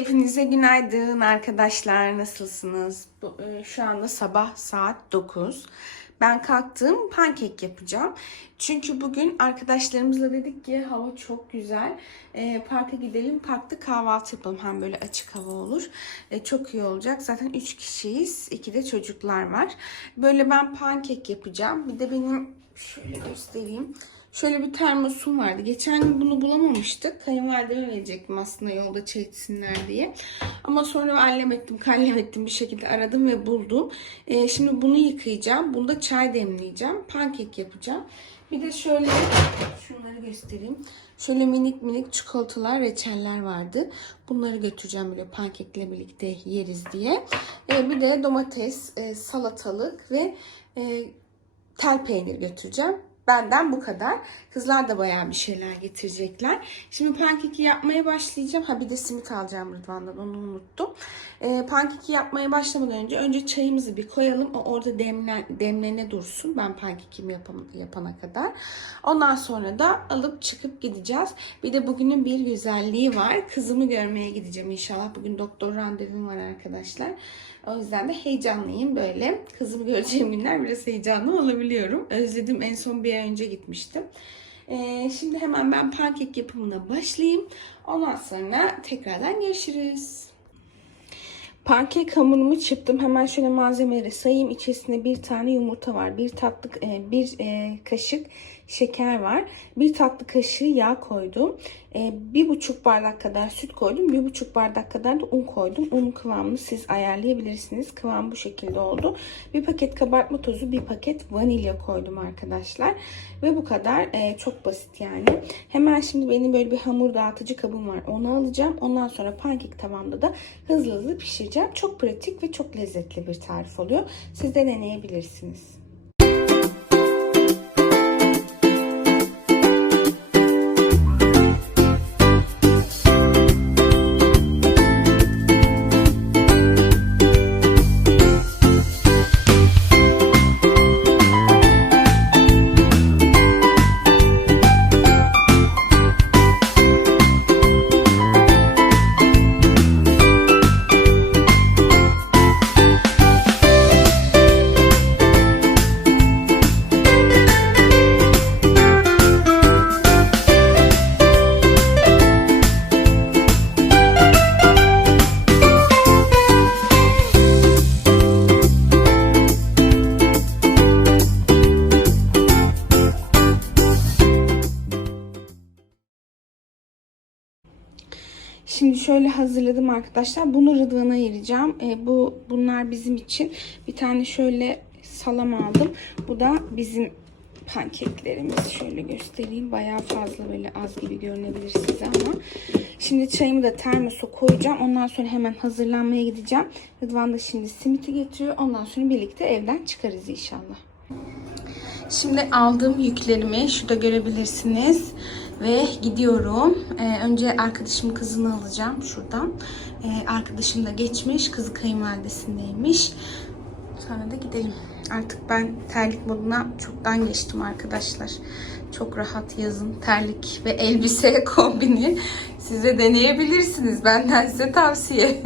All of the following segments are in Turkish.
Hepinize günaydın arkadaşlar. Nasılsınız? E, Şu anda sabah saat 9. Ben kalktım pankek yapacağım. Çünkü bugün arkadaşlarımızla dedik ki hava çok güzel. E, parka gidelim, parkta kahvaltı yapalım. Hem böyle açık hava olur. E, çok iyi olacak. Zaten 3 kişiyiz. 2 de çocuklar var. Böyle ben pankek yapacağım. Bir de benim şöyle göstereyim. Şöyle bir termosum vardı. Geçen gün bunu bulamamıştık. Kayınvalideme verecektim aslında yolda çay içsinler diye. Ama sonra allem ettim, kallem ettim bir şekilde aradım ve buldum. Ee, şimdi bunu yıkayacağım. Bunda çay demleyeceğim. Pankek yapacağım. Bir de şöyle şunları göstereyim. Şöyle minik minik çikolatalar, reçeller vardı. Bunları götüreceğim böyle pankekle birlikte yeriz diye. Ee, bir de domates, e, salatalık ve e, tel peynir götüreceğim. Benden bu kadar. Kızlar da bayağı bir şeyler getirecekler. Şimdi pankeki yapmaya başlayacağım. Ha bir de simit alacağım Rıdvan'dan onu unuttum. Ee, pankeki yapmaya başlamadan önce önce çayımızı bir koyalım. O orada demlen, demlene dursun. Ben pankekimi yapam, yapana kadar. Ondan sonra da alıp çıkıp gideceğiz. Bir de bugünün bir güzelliği var. Kızımı görmeye gideceğim inşallah. Bugün doktor randevum var arkadaşlar. O yüzden de heyecanlıyım böyle. Kızımı göreceğim günler biraz heyecanlı olabiliyorum. Özledim en son bir ay önce gitmiştim. Ee, şimdi hemen ben pankek yapımına başlayayım. Ondan sonra tekrardan görüşürüz. Pankek hamurumu çıktım. Hemen şöyle malzemeleri sayayım. İçerisinde bir tane yumurta var. Bir tatlı e, bir e, kaşık şeker var. Bir tatlı kaşığı yağ koydum. E, bir buçuk bardak kadar süt koydum. Bir buçuk bardak kadar da un koydum. Unun kıvamını siz ayarlayabilirsiniz. Kıvam bu şekilde oldu. Bir paket kabartma tozu, bir paket vanilya koydum arkadaşlar. Ve bu kadar. E, çok basit yani. Hemen şimdi benim böyle bir hamur dağıtıcı kabım var. Onu alacağım. Ondan sonra pankek tavamda da hızlı hızlı pişireceğim. Çok pratik ve çok lezzetli bir tarif oluyor. Siz de deneyebilirsiniz. Şimdi şöyle hazırladım arkadaşlar. Bunu Rıdvan'a ayıracağım. E, bu bunlar bizim için. Bir tane şöyle salam aldım. Bu da bizim pankeklerimiz. Şöyle göstereyim. Bayağı fazla böyle az gibi görünebilir size ama. Şimdi çayımı da termosa koyacağım. Ondan sonra hemen hazırlanmaya gideceğim. Rıdvan da şimdi simiti getiriyor. Ondan sonra birlikte evden çıkarız inşallah. Şimdi aldığım yüklerimi şurada görebilirsiniz. Ve gidiyorum. Ee, önce arkadaşımın kızını alacağım şuradan. Ee, arkadaşım da geçmiş. Kızı kayınvalidesindeymiş. Sonra da gidelim. Artık ben terlik moduna çoktan geçtim arkadaşlar. Çok rahat yazın terlik ve elbise kombini. Size deneyebilirsiniz. Benden size tavsiye.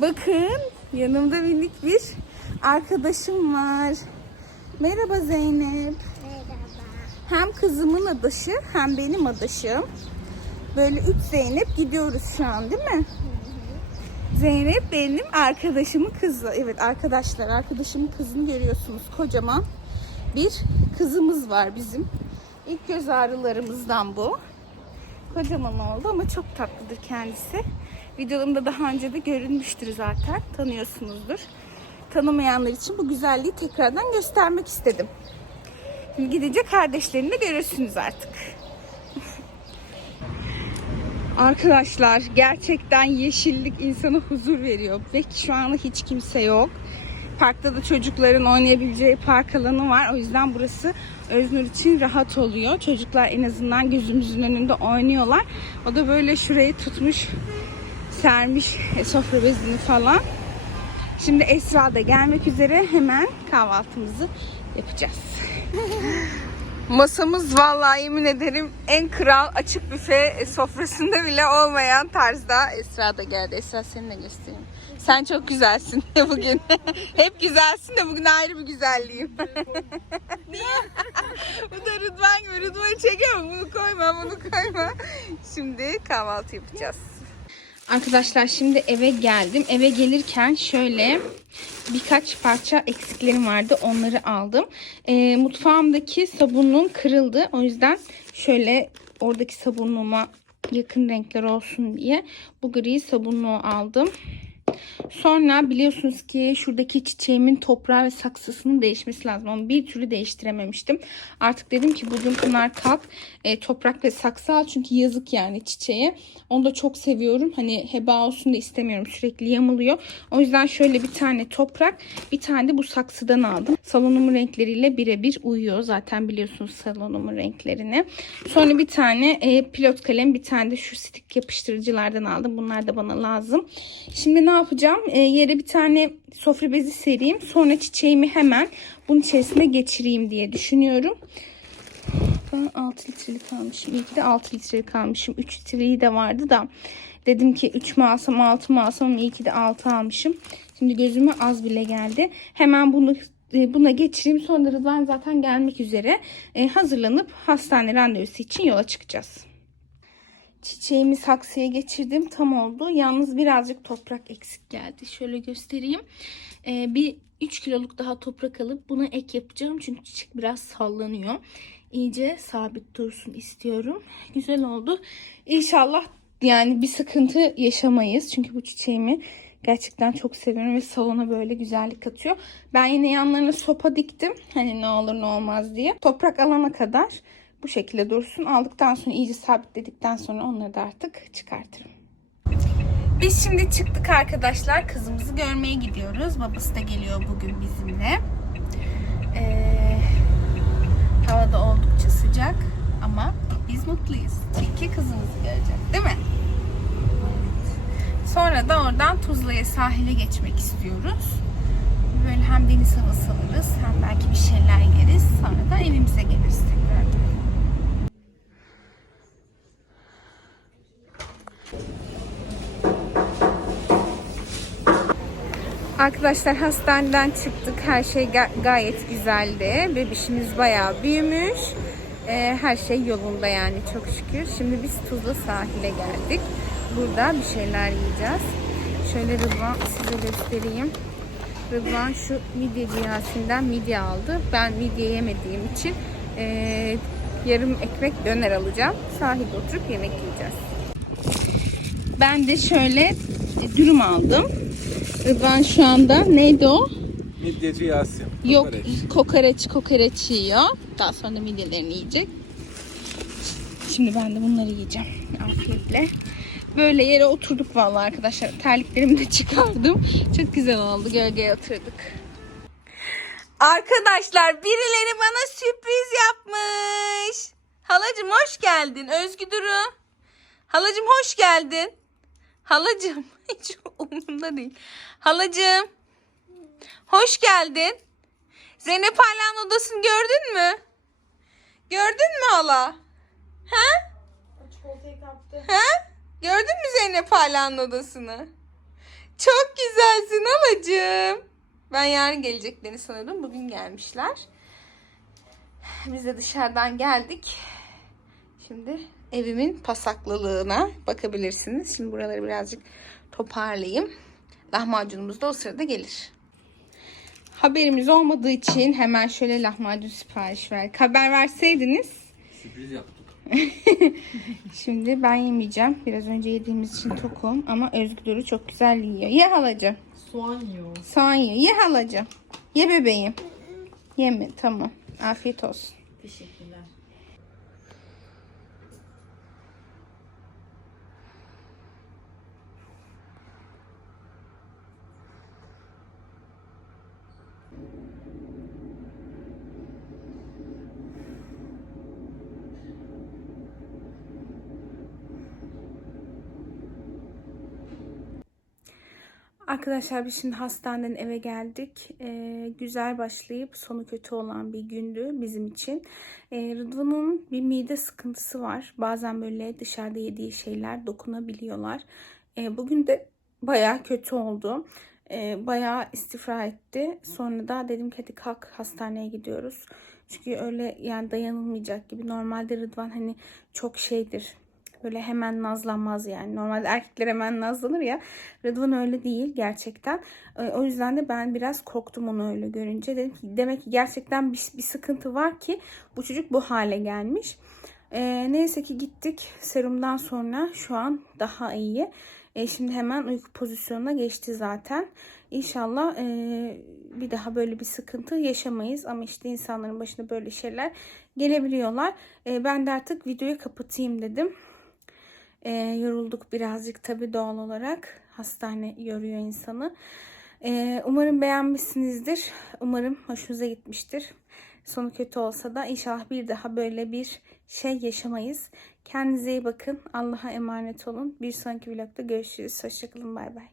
Bakın yanımda minik bir arkadaşım var. Merhaba Zeynep. Hem kızımın adaşı hem benim adaşım. Böyle üç Zeynep gidiyoruz şu an değil mi? Zeynep benim arkadaşımın kızı. Evet arkadaşlar arkadaşımın kızını görüyorsunuz. Kocaman bir kızımız var bizim. İlk göz ağrılarımızdan bu. Kocaman oldu ama çok tatlıdır kendisi. Videolarımda daha önce de görünmüştür zaten. Tanıyorsunuzdur. Tanımayanlar için bu güzelliği tekrardan göstermek istedim. Gidince kardeşlerini de görürsünüz artık. Arkadaşlar gerçekten yeşillik insana huzur veriyor. Ve şu anda hiç kimse yok. Parkta da çocukların oynayabileceği park alanı var. O yüzden burası Öznur için rahat oluyor. Çocuklar en azından gözümüzün önünde oynuyorlar. O da böyle şurayı tutmuş, sermiş sofra bezini falan. Şimdi Esra da gelmek üzere hemen kahvaltımızı yapacağız. Masamız vallahi yemin ederim en kral açık büfe sofrasında bile olmayan tarzda. Esra da geldi. Esra seni de göstereyim. Sen çok güzelsin bugün. Hep güzelsin de bugün ayrı bir güzelliğim. Bu da Rıdvan gibi. Rıdvan'ı çekiyor mu? Bunu koyma, bunu koyma. Şimdi kahvaltı yapacağız. Arkadaşlar şimdi eve geldim. Eve gelirken şöyle birkaç parça eksiklerim vardı. Onları aldım. Ee, mutfağımdaki sabunluğum kırıldı. O yüzden şöyle oradaki sabunluğuma yakın renkler olsun diye bu gri sabunluğu aldım. Sonra biliyorsunuz ki şuradaki çiçeğimin toprağı ve saksısının değişmesi lazım. Onu bir türlü değiştirememiştim. Artık dedim ki bugün Pınar kalk e, toprak ve saksı al. Çünkü yazık yani çiçeğe. Onu da çok seviyorum. Hani heba olsun da istemiyorum. Sürekli yamılıyor. O yüzden şöyle bir tane toprak bir tane de bu saksıdan aldım. Salonumun renkleriyle birebir uyuyor. Zaten biliyorsunuz salonumun renklerini. Sonra bir tane e, pilot kalem bir tane de şu stik yapıştırıcılardan aldım. Bunlar da bana lazım. Şimdi ne yapacağım? E, yere bir tane sofra bezi sereyim. Sonra çiçeğimi hemen bunun içerisine geçireyim diye düşünüyorum. Ben 6 litrelik almışım. İyi ki de 6 litrelik almışım. 3 litreyi de vardı da. Dedim ki 3 mü alsam 6 mı alsam iyi ki de 6 almışım. Şimdi gözüme az bile geldi. Hemen bunu e, buna geçireyim. Sonra Rıdvan zaten gelmek üzere. E, hazırlanıp hastane randevusu için yola çıkacağız. Çiçeğimi saksıya geçirdim. Tam oldu. Yalnız birazcık toprak eksik geldi. Şöyle göstereyim. Ee, bir 3 kiloluk daha toprak alıp buna ek yapacağım. Çünkü çiçek biraz sallanıyor. İyice sabit dursun istiyorum. Güzel oldu. İnşallah yani bir sıkıntı yaşamayız. Çünkü bu çiçeğimi gerçekten çok seviyorum ve salona böyle güzellik katıyor. Ben yine yanlarına sopa diktim. Hani ne olur ne olmaz diye. Toprak alana kadar bu şekilde dursun. Aldıktan sonra iyice sabitledikten sonra onları da artık çıkartırım. Biz şimdi çıktık arkadaşlar. Kızımızı görmeye gidiyoruz. Babası da geliyor bugün bizimle. Ee, hava da oldukça sıcak ama biz mutluyuz. Çünkü kızımızı göreceğiz değil mi? Sonra da oradan Tuzla'ya sahile geçmek istiyoruz. Böyle hem deniz havası alırız hem belki bir şeyler yeriz. Sonra da evimize geliriz tekrar. Arkadaşlar hastaneden çıktık. Her şey ga- gayet güzeldi. Bebişimiz bayağı büyümüş. Ee, her şey yolunda yani çok şükür. Şimdi biz Tuzla sahile geldik. Burada bir şeyler yiyeceğiz. Şöyle Rıdvan size göstereyim. Rıdvan şu midye cihazından midye aldı. Ben midye yemediğim için ee, yarım ekmek döner alacağım. Sahilde oturup yemek yiyeceğiz. Ben de şöyle e, dürüm aldım. Rıdvan şu anda neydi o? Midyeci Yasin. Yok Kokoreç. kokoreç kokoreç yiyor. Daha sonra midyelerini yiyecek. Şimdi ben de bunları yiyeceğim afiyetle. Böyle yere oturduk vallahi arkadaşlar. Terliklerimi de çıkardım. Çok güzel oldu. Gölgeye oturduk. Arkadaşlar birileri bana sürpriz yapmış. Halacım hoş geldin. Özgü Duru. Halacım hoş geldin. Halacım hiç umurumda değil. Halacım hoş geldin. Zeynep Alan'ın odasını gördün mü? Gördün mü hala? Ha? Ha? Gördün mü Zeynep Alan'ın odasını? Çok güzelsin halacığım. Ben yarın geleceklerini sanıyordum. Bugün gelmişler. Biz de dışarıdan geldik. Şimdi evimin pasaklılığına bakabilirsiniz. Şimdi buraları birazcık toparlayayım. Lahmacunumuz da o sırada gelir. Haberimiz olmadığı için hemen şöyle lahmacun sipariş ver. Haber verseydiniz. Sürpriz yaptık. Şimdi ben yemeyeceğim. Biraz önce yediğimiz için tokum. Ama Özgür'ü çok güzel yiyor. Ye halacığım. Soğan yiyor. Soğan yiyor. Ye halacığım. Ye bebeğim. Yeme. Tamam. Afiyet olsun. Teşekkürler. Arkadaşlar biz şimdi hastaneden eve geldik. Ee, güzel başlayıp sonu kötü olan bir gündü bizim için. Ee, Rıdvan'ın bir mide sıkıntısı var. Bazen böyle dışarıda yediği şeyler dokunabiliyorlar. Ee, bugün de baya kötü oldu. Ee, bayağı istifra etti. Sonra da dedim ki hadi kalk hastaneye gidiyoruz. Çünkü öyle yani dayanılmayacak gibi. Normalde Rıdvan hani çok şeydir. Böyle hemen nazlanmaz yani. Normalde erkekler hemen nazlanır ya. Rıdvan öyle değil gerçekten. Ee, O yüzden de ben biraz korktum onu öyle görünce. Dedim ki demek ki gerçekten bir, bir sıkıntı var ki bu çocuk bu hale gelmiş. Ee, neyse ki gittik. Serumdan sonra şu an daha iyi. Ee, şimdi hemen uyku pozisyonuna geçti zaten. İnşallah e, bir daha böyle bir sıkıntı yaşamayız. Ama işte insanların başına böyle şeyler gelebiliyorlar. Ee, ben de artık videoyu kapatayım dedim. Ee, yorulduk birazcık tabii doğal olarak. Hastane yoruyor insanı. Ee, umarım beğenmişsinizdir. Umarım hoşunuza gitmiştir. Sonu kötü olsa da inşallah bir daha böyle bir şey yaşamayız. Kendinize iyi bakın. Allah'a emanet olun. Bir sonraki vlogda görüşürüz. Hoşçakalın. Bay bay.